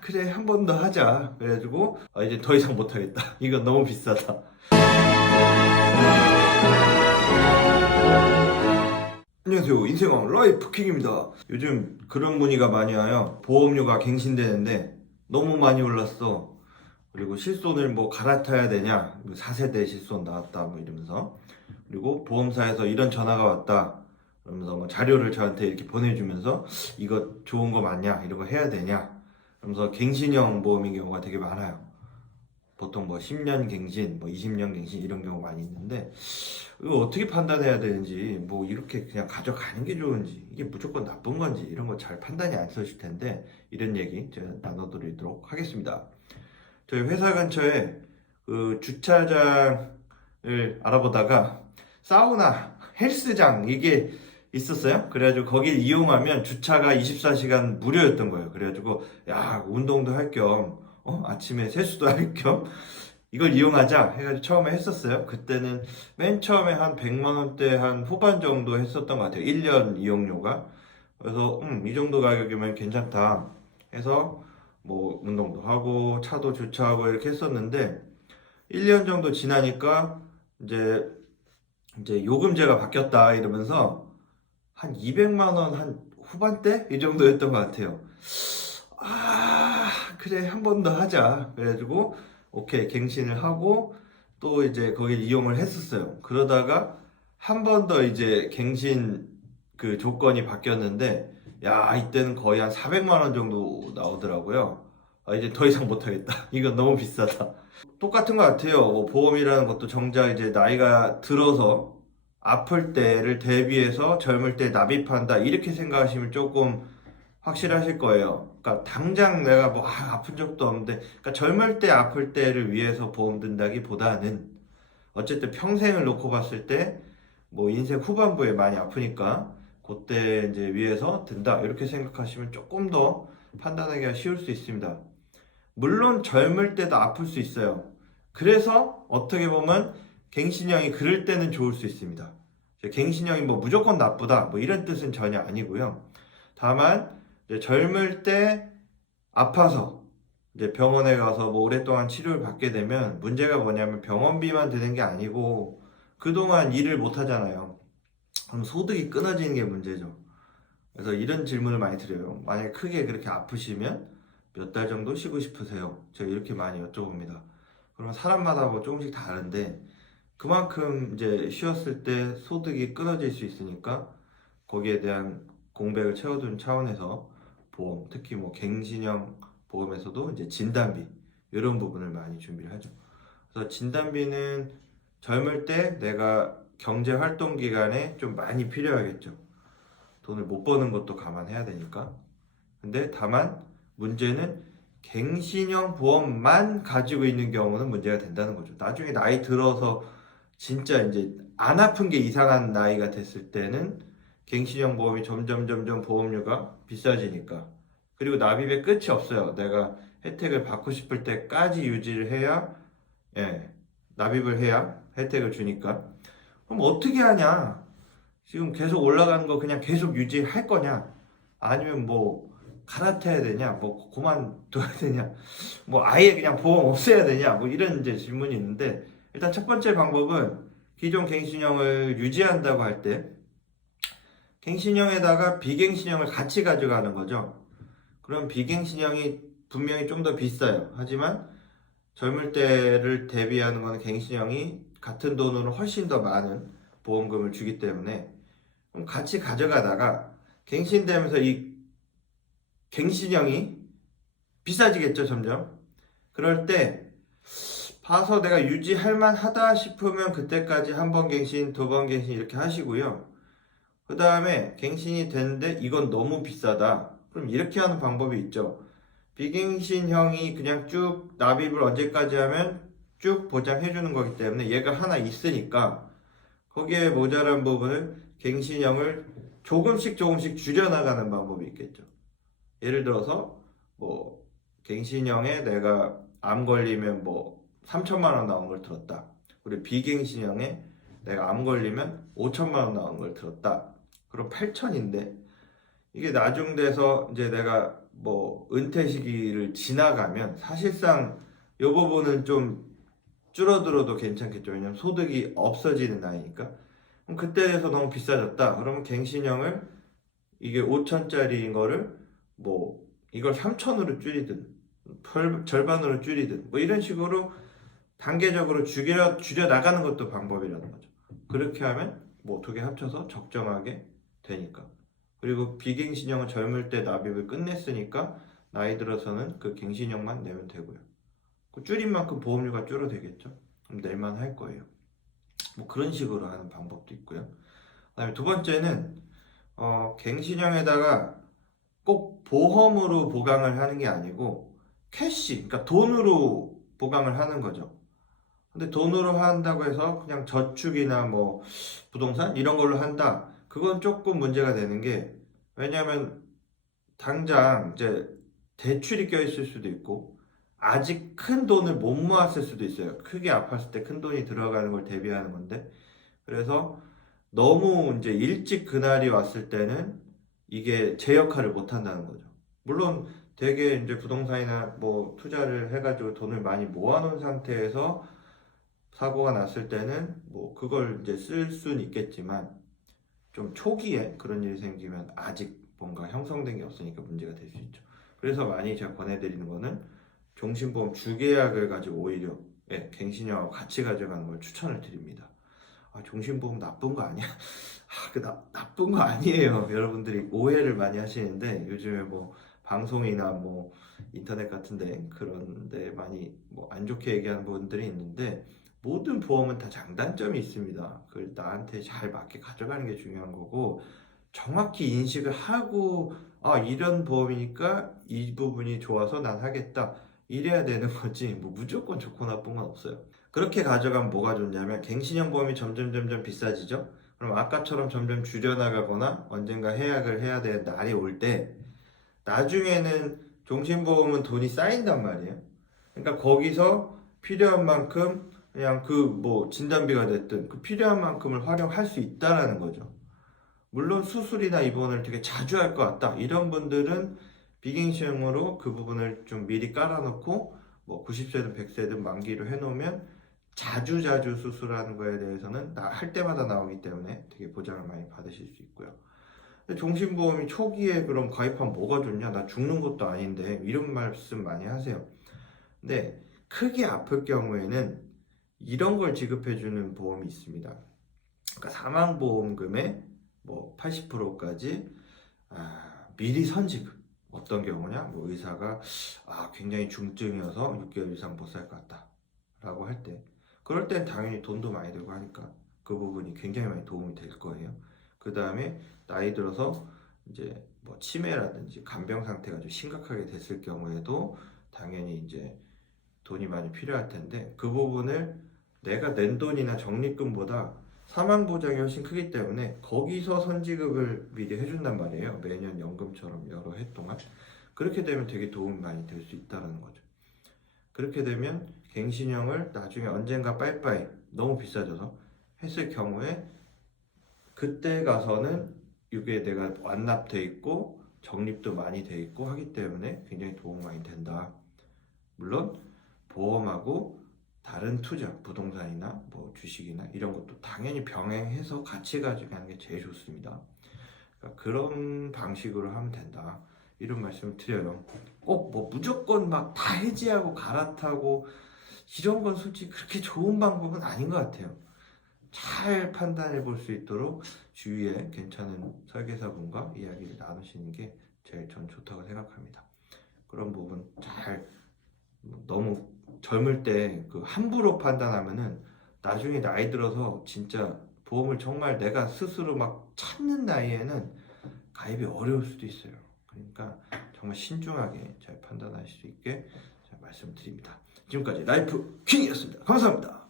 그래, 한 번 더 하자. 그래가지고 이제 더 이상 못하겠다. 이건 너무 비싸다. 안녕하세요, 인생왕 라이프킹입니다. 요즘 그런 문의가 많이 와요. 보험료가 갱신되는데 너무 많이 올랐어. 그리고 실손을 뭐 갈아타야 되냐, 4세대 실손 나왔다 뭐 이러면서, 그리고 보험사에서 이런 전화가 왔다 그러면서 뭐 자료를 저한테 이렇게 보내주면서 이거 좋은 거 맞냐, 이런 거 해야 되냐, 그러면서 갱신형 보험인 경우가 되게 많아요. 보통 뭐 10년 갱신, 뭐 20년 갱신 이런 경우 많이 있는데, 이거 어떻게 판단해야 되는지, 뭐 이렇게 그냥 가져가는 게 좋은지, 이게 무조건 나쁜 건지, 이런 거 잘 판단이 안 서실 텐데, 이런 얘기 제가 나눠드리도록 하겠습니다. 저희 회사 근처에 그 주차장을 알아보다가 사우나, 헬스장 이게 있었어요. 그래가지고 거길 이용하면 주차가 24시간 무료였던 거예요. 그래가지고 야, 운동도 할 겸 아침에 세수도 할 겸 이걸 이용하자 해가지고 처음에 했었어요. 그때는 맨 처음에 한 100만 원대 한 후반 정도 했었던 것 같아요. 1년 이용료가. 그래서 이 정도 가격이면 괜찮다 해서 뭐 운동도 하고 차도 주차하고 이렇게 했었는데, 1년 정도 지나니까 이제 요금제가 바뀌었다 이러면서 한 200만 원 한 후반대 이 정도였던 것 같아요. 그래, 한 번 더 하자. 그래가지고 오케이 갱신을 하고 또 이제 거길 이용을 했었어요. 그러다가 한 번 더 이제 갱신 그 조건이 바뀌었는데, 야, 이때는 거의 한 400만 원 정도 나오더라고요. 이제 더 이상 못하겠다. 이건 너무 비싸다. 똑같은 것 같아요. 뭐 보험이라는 것도 정작 이제 나이가 들어서 아플 때를 대비해서 젊을 때 납입한다, 이렇게 생각하시면 조금 확실하실 거예요. 그러니까 당장 내가 뭐 아픈 적도 없는데, 그러니까 젊을 때 아플 때를 위해서 보험 든다기보다는 어쨌든 평생을 놓고 봤을 때 뭐 인생 후반부에 많이 아프니까 그때 이제 위해서 든다, 이렇게 생각하시면 조금 더 판단하기가 쉬울 수 있습니다. 물론 젊을 때도 아플 수 있어요. 그래서 어떻게 보면 갱신형이 그럴 때는 좋을 수 있습니다. 갱신형이 뭐 무조건 나쁘다 뭐 이런 뜻은 전혀 아니고요. 다만 이제 젊을 때 아파서 이제 병원에 가서 뭐 오랫동안 치료를 받게 되면 문제가 뭐냐면 병원비만 드는 게 아니고 그동안 일을 못 하잖아요. 그럼 소득이 끊어지는 게 문제죠. 그래서 이런 질문을 많이 드려요. 만약에 크게 그렇게 아프시면 몇 달 정도 쉬고 싶으세요? 제가 이렇게 많이 여쭤봅니다. 그러면 사람마다 뭐 조금씩 다른데, 그만큼 이제 쉬었을 때 소득이 끊어질 수 있으니까 거기에 대한 공백을 채워둔 차원에서 보험, 특히 뭐 갱신형 보험에서도 이제 진단비 이런 부분을 많이 준비를 하죠. 그래서 진단비는 젊을 때 내가 경제 활동 기간에 좀 많이 필요하겠죠. 돈을 못 버는 것도 감안해야 되니까. 근데 다만 문제는 갱신형 보험만 가지고 있는 경우는 문제가 된다는 거죠. 나중에 나이 들어서 진짜 이제 안 아픈 게 이상한 나이가 됐을 때는 갱신형 보험이 점점 보험료가 비싸지니까. 그리고 납입에 끝이 없어요. 내가 혜택을 받고 싶을 때까지 유지를 해야, 예, 납입을 해야 혜택을 주니까. 그럼 어떻게 하냐? 지금 계속 올라가는 거 그냥 계속 유지할 거냐? 아니면 뭐 갈아타야 되냐? 뭐 그만둬야 되냐? 뭐 아예 그냥 보험 없애야 되냐? 뭐 이런 이제 질문이 있는데, 일단 첫 번째 방법은 기존 갱신형을 유지한다고 할 때 갱신형에다가 비갱신형을 같이 가져가는 거죠. 그럼 비갱신형이 분명히 좀 더 비싸요. 하지만 젊을 때를 대비하는 거는 갱신형이 같은 돈으로 훨씬 더 많은 보험금을 주기 때문에 그럼 같이 가져가다가 갱신되면서 이 갱신형이 비싸지겠죠, 점점. 그럴 때 봐서 내가 유지할 만하다 싶으면 그때까지 한 번 갱신, 두 번 갱신 이렇게 하시고요. 그 다음에 갱신이 됐는데 이건 너무 비싸다, 그럼 이렇게 하는 방법이 있죠. 비갱신형이 그냥 쭉 납입을 언제까지 하면 쭉 보장해 주는 거기 때문에 얘가 하나 있으니까 거기에 모자란 부분을 갱신형을 조금씩 줄여나가는 방법이 있겠죠. 예를 들어서 뭐 갱신형에 내가 암 걸리면 뭐 3천만 원 나온 걸 들었다. 그리고 비갱신형에 내가 암 걸리면 5천만 원 나온 걸 들었다. 그럼 8천인데 이게 나중돼서 이제 내가 뭐 은퇴 시기를 지나가면 사실상 이 부분은 좀 줄어들어도 괜찮겠죠. 왜냐면 소득이 없어지는 나이니까. 그럼 그때에서 너무 비싸졌다. 그러면 갱신형을 이게 5천짜리인 거를 뭐 이걸 3천으로 줄이든 절반으로 줄이든 뭐 이런 식으로 단계적으로 줄여 나가는 것도 방법이라는 거죠. 그렇게 하면 뭐 두 개 합쳐서 적정하게 되니까. 그리고 비갱신형은 젊을 때 납입을 끝냈으니까 나이 들어서는 그 갱신형만 내면 되고요. 그 줄인 만큼 보험료가 줄어들겠죠. 그럼 낼만 할 거예요. 뭐 그런 식으로 하는 방법도 있고요. 그다음에 두 번째는 갱신형에다가 꼭 보험으로 보강을 하는 게 아니고 캐시, 그러니까 돈으로 보강을 하는 거죠. 근데 돈으로 한다고 해서 그냥 저축이나 뭐 부동산 이런 걸로 한다. 그건 조금 문제가 되는 게 왜냐하면 당장 이제 대출이 껴있을 수도 있고 아직 큰 돈을 못 모았을 수도 있어요. 크게 아팠을 때 큰 돈이 들어가는 걸 대비하는 건데 그래서 너무 이제 일찍 그날이 왔을 때는 이게 제 역할을 못 한다는 거죠. 물론 되게 이제 부동산이나 뭐 투자를 해가지고 돈을 많이 모아놓은 상태에서 사고가 났을 때는 뭐 그걸 이제 쓸 수는 있겠지만 좀 초기에 그런 일이 생기면 아직 뭔가 형성된 게 없으니까 문제가 될 수 있죠. 그래서 많이 제가 권해드리는 거는 종신보험 주계약을 가지고 오히려 갱신형하고 같이 가져가는 걸 추천을 드립니다. 아, 종신보험 나쁜 거 아니야? 나쁜 거 아니에요. 여러분들이 오해를 많이 하시는데 요즘에 뭐 방송이나 뭐 인터넷 같은데 그런데 많이 뭐 안 좋게 얘기하는 분들이 있는데 모든 보험은 다 장단점이 있습니다. 그걸 나한테 잘 맞게 가져가는 게 중요한 거고 정확히 인식을 하고 아 이런 보험이니까 이 부분이 좋아서 난 하겠다 이래야 되는 거지 뭐 무조건 좋고 나쁜 건 없어요. 그렇게 가져가면 뭐가 좋냐면 갱신형 보험이 점점 비싸지죠. 그럼 아까처럼 점점 줄여나가거나 언젠가 해약을 해야 되는 날이 올 때 나중에는 종신보험은 돈이 쌓인단 말이에요. 그러니까 거기서 필요한 만큼 그냥 그 뭐 진단비가 됐든 그 필요한 만큼을 활용할 수 있다라는 거죠. 물론 수술이나 입원을 되게 자주 할 것 같다. 이런 분들은 비갱신형으로 그 부분을 좀 미리 깔아놓고 뭐 90세든 100세든 만기로 해놓으면 자주 수술하는 거에 대해서는 할 때마다 나오기 때문에 되게 보장을 많이 받으실 수 있고요. 근데 종신보험이 초기에 그럼 가입하면 뭐가 좋냐? 나 죽는 것도 아닌데 이런 말씀 많이 하세요. 근데 크게 아플 경우에는 이런 걸 지급해주는 보험이 있습니다. 그러니까 사망보험금의 뭐 80%까지 미리 선지급. 어떤 경우냐? 뭐 의사가 굉장히 중증이어서 6개월 이상 못 살 것 같다 라고 할 때 그럴 땐 당연히 돈도 많이 들고 하니까 그 부분이 굉장히 많이 도움이 될 거예요. 그 다음에 나이 들어서 이제 뭐 치매라든지 간병 상태가 좀 심각하게 됐을 경우에도 당연히 이제 돈이 많이 필요할 텐데 그 부분을 내가 낸 돈이나 적립금보다 사망 보장이 훨씬 크기 때문에 거기서 선지급을 미리 해준단 말이에요. 매년 연금처럼 여러 해 동안. 그렇게 되면 되게 도움이 많이 될 수 있다는 거죠. 그렇게 되면 갱신형을 나중에 언젠가 빠이빠이 너무 비싸져서 했을 경우에 그때 가서는 이게 내가 완납돼 있고 적립도 많이 돼 있고 하기 때문에 굉장히 도움 많이 된다. 물론 보험하고 다른 투자, 부동산이나 뭐 주식이나 이런 것도 당연히 병행해서 같이 가져가는 게 제일 좋습니다. 그러니까 그런 방식으로 하면 된다. 이런 말씀을 드려요. 꼭 뭐 무조건 막 다 해지하고 갈아타고 이런 건 솔직히 그렇게 좋은 방법은 아닌 것 같아요. 잘 판단해 볼 수 있도록 주위에 괜찮은 설계사분과 이야기를 나누시는 게 제일 전 좋다고 생각합니다. 그런 부분 잘 너무 젊을 때 그 함부로 판단하면은 나중에 나이 들어서 진짜 보험을 정말 내가 스스로 막 찾는 나이에는 가입이 어려울 수도 있어요. 그러니까 정말 신중하게 잘 판단하실 수 있게 제가 말씀드립니다. 지금까지 라이프 킹이었습니다. 감사합니다.